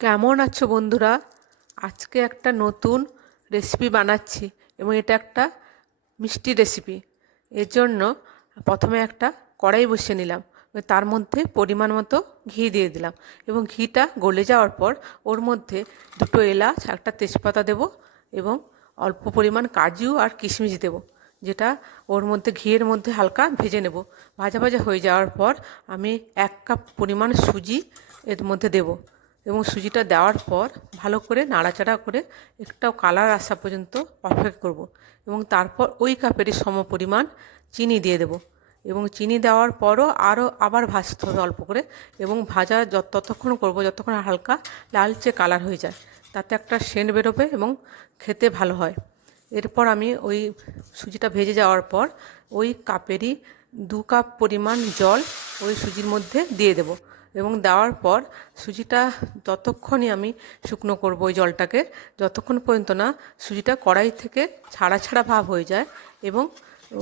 কেমন আছো বন্ধুরা? আজকে একটা নতুন রেসিপি বানাচ্ছি এবং এটা একটা মিষ্টি রেসিপি এর জন্য প্রথমে একটা কড়াই বসিয়ে নিলাম তার মধ্যে পরিমাণ মতো ঘি দিয়ে দিলাম, এবং ঘিটা গলে যাওয়ার পর ওর মধ্যে দুটো এলাচ, একটা তেজপাতা দেব, এবং অল্প পরিমাণ কাজু আর কিশমিশ দেব, যেটা ওর মধ্যে ঘিয়ের মধ্যে হালকা ভেজে নেব। ভাজা ভাজা হয়ে যাওয়ার পর আমি এক কাপ পরিমাণ সুজি এর মধ্যে দেবো। এবং সুজিটা দেওয়ার পর ভালো করে নাড়াচাড়া করে একটাও কালার আসা পর্যন্ত অপেক্ষা করব এবং তারপর ওই কাপেরই সম পরিমাণ চিনি দিয়ে দেব এবং চিনি দেওয়ার পরও আরও আবার ভাজতে হবে অল্প করে এবং ভাজা যত, ততক্ষণ করব যতক্ষণ হালকা লালচে কালার হয়ে যায়, তাতে একটা সেন্ট বেরোবে এবং খেতে ভালো হয়। এরপর আমি ওই সুজিটা ভেজে যাওয়ার পর ওই কাপেরই দু কাপ পরিমাণ জল ওই সুজির মধ্যে দিয়ে দেবো। এবং দেওয়ার পর সুজিটা ততক্ষণই আমি শুকনো করব ওই জলটাকে, যতক্ষণ পর্যন্ত না সুজিটা কড়াই থেকে ছাড়া ছাড়া ভাব হয়ে যায় এবং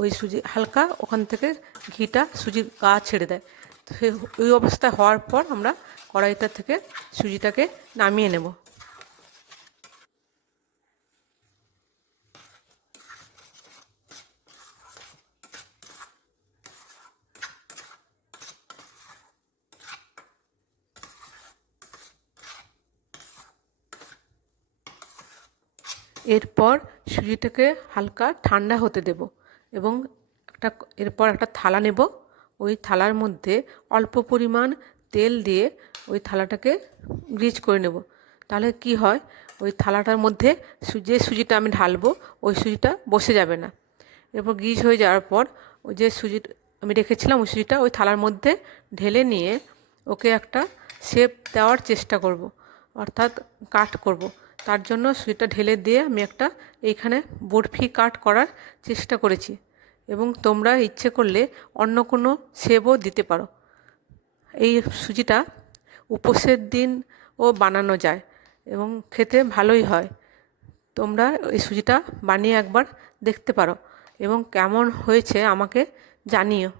ওই সুজি হালকা ওখান থেকে ঘিটা সুজির গা ছেড়ে দেয় ওই অবস্থা হওয়ার পর আমরা কড়াইটা থেকে সুজিটাকে নামিয়ে নেব। এরপর সুজিটাকে হালকা ঠান্ডা হতে দেব এবং একটা, এরপর একটা থালা নেব। ওই থালার মধ্যে অল্প পরিমাণ তেল দিয়ে ওই থালাটাকে গ্রিজ করে নেব। তাহলে কি হয়? ওই থালাটার মধ্যে যে সুজিটা আমি ঢালবো, ওই সুজিটা বসে যাবে না। এরপর গ্রিজ হয়ে যাওয়ার পর ওই যে সুজি, আমি রেখেছিলাম ওই সুজিটা, ওই থালার মধ্যে ঢেলে নিয়ে ওকে একটা শেপ দেওয়ার চেষ্টা করব, অর্থাৎ কাট করব। তার জন্য সুজিটা ঢেলে দিয়ে আমি একটা এইখানে বরফি কাট করার চেষ্টা করেছি। এবং তোমরা ইচ্ছে করলে অন্য কোনো শেপও দিতে পারো। এই সুজিটা উপোসের দিনও বানানো যায় এবং খেতে ভালোই হয়। তোমরা এই সুজিটা বানিয়ে একবার দেখতে পারো এবং কেমন হয়েছে আমাকে জানিও।